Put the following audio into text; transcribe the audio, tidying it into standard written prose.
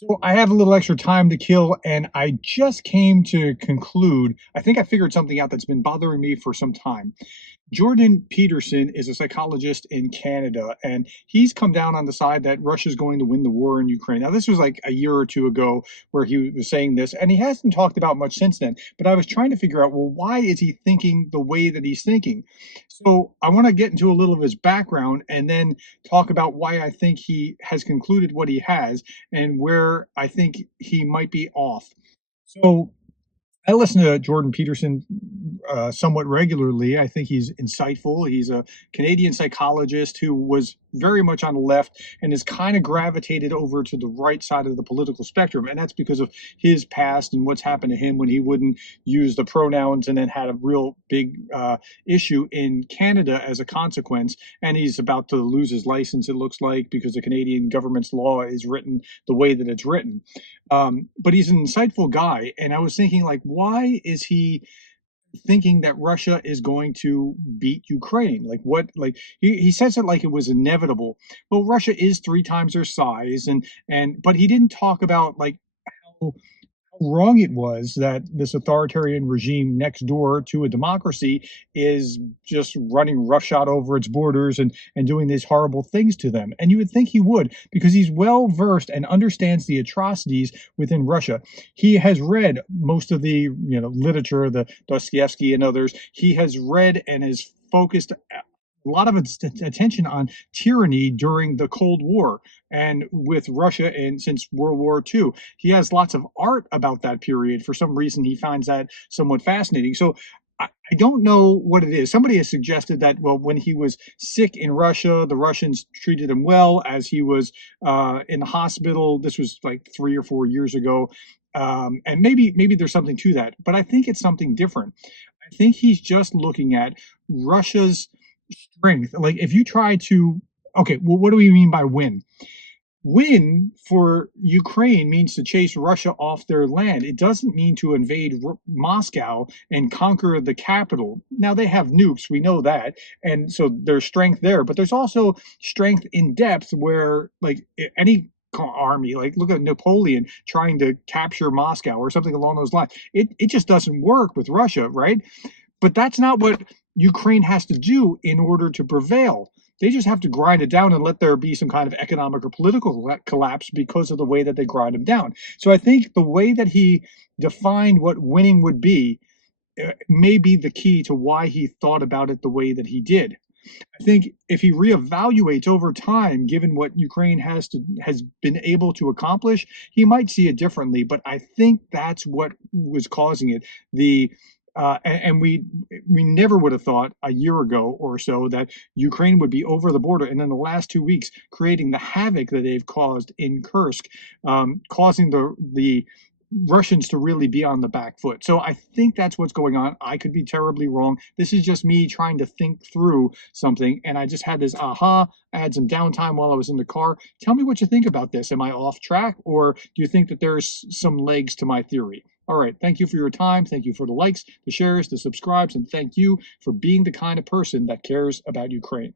So I have a little extra time to kill, and I just came to conclude. I think I figured something out that's been bothering me for some time. Jordan Peterson is a psychologist in Canada, and he's come down on the side that Russia's going to win the war in Ukraine. Now, this was like a year or two ago where he was saying this, and he hasn't talked about much since then. But I was trying to figure out, well, why is he thinking the way that he's thinking? So I want to get into a little of his background and then talk about why I think he has concluded what he has and where I think he might be off. So I listen to Jordan Peterson somewhat regularly. I think he's insightful. He's a Canadian psychologist who was very much on the left and has kind of gravitated over to the right side of the political spectrum. And that's because of his past and what's happened to him when he wouldn't use the pronouns and then had a real big issue in Canada as a consequence. And he's about to lose his license, it looks like, because the Canadian government's law is written the way that it's written. But he's an insightful guy. And I was thinking, like, why is he thinking that Russia is going to beat Ukraine? Like what, like he says it like it was inevitable. Well, Russia is three times their size, and but he didn't talk about like how wrong it was that this authoritarian regime next door to a democracy is just running roughshod over its borders and doing these horrible things to them. And you would think he would, because he's well versed and understands the atrocities within Russia. He has read most of the literature, the Dostoevsky and others. He has read and is focused a lot of its attention on tyranny during the Cold War and with Russia and since World War II. He has lots of art about that period. For some reason, he finds that somewhat fascinating. So I don't know what it is. Somebody has suggested that, well, when he was sick in Russia, the Russians treated him well as he was in the hospital. This was like 3 or 4 years ago. And maybe there's something to that, but I think it's something different. I think he's just looking at Russia's strength. Like if you try to, okay, well, what do we mean by win? Win for Ukraine means to chase Russia off their land. It doesn't mean to invade Moscow and conquer the capital. Now they have nukes, we know that, and so there's strength there. But there's also strength in depth, where like any army, like look at Napoleon trying to capture Moscow or something along those lines. It just doesn't work with Russia, right? But that's not what Ukraine has to do in order to prevail. They just have to grind it down and let there be some kind of economic or political collapse because of the way that they grind them down. So I think the way that he defined what winning would be may be the key to why he thought about it the way that he did. I think if he reevaluates over time, given what Ukraine has been able to accomplish, he might see it differently. But I think that's what was causing it. And we never would have thought a year ago or so that Ukraine would be over the border, and in the last 2 weeks, creating the havoc that they've caused in Kursk, causing the Russians to really be on the back foot. So I think that's what's going on. I could be terribly wrong. This is just me trying to think through something, and I just had this aha. I had some downtime while I was in the car. Tell me what you think about this. Am I off track, or do you think that there's some legs to my theory? All right. Thank you for your time. Thank you for the likes, the shares, the subscribes, and thank you for being the kind of person that cares about Ukraine.